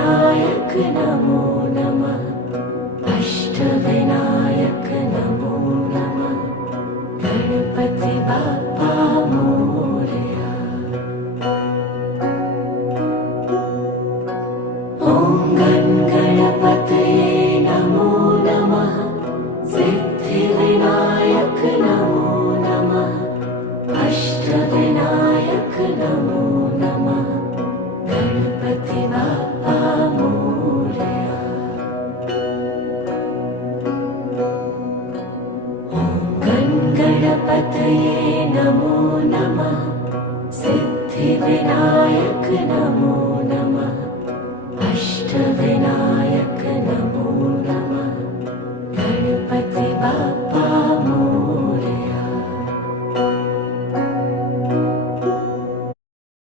सिद्धिविनायक नमो नमः। अष्टविनायक नमो नमः। गणपति बाप्पा मोरया। ॐ गणपतये नमो नमः। सिद्धिविनायक नमो नमः। अष्टविनायक नमो नमः। गणपति बाप्पा मोरया। ॐ गणपतये नमो नमः। सिद्धिविनायक नमो नमः। अष्टविनायक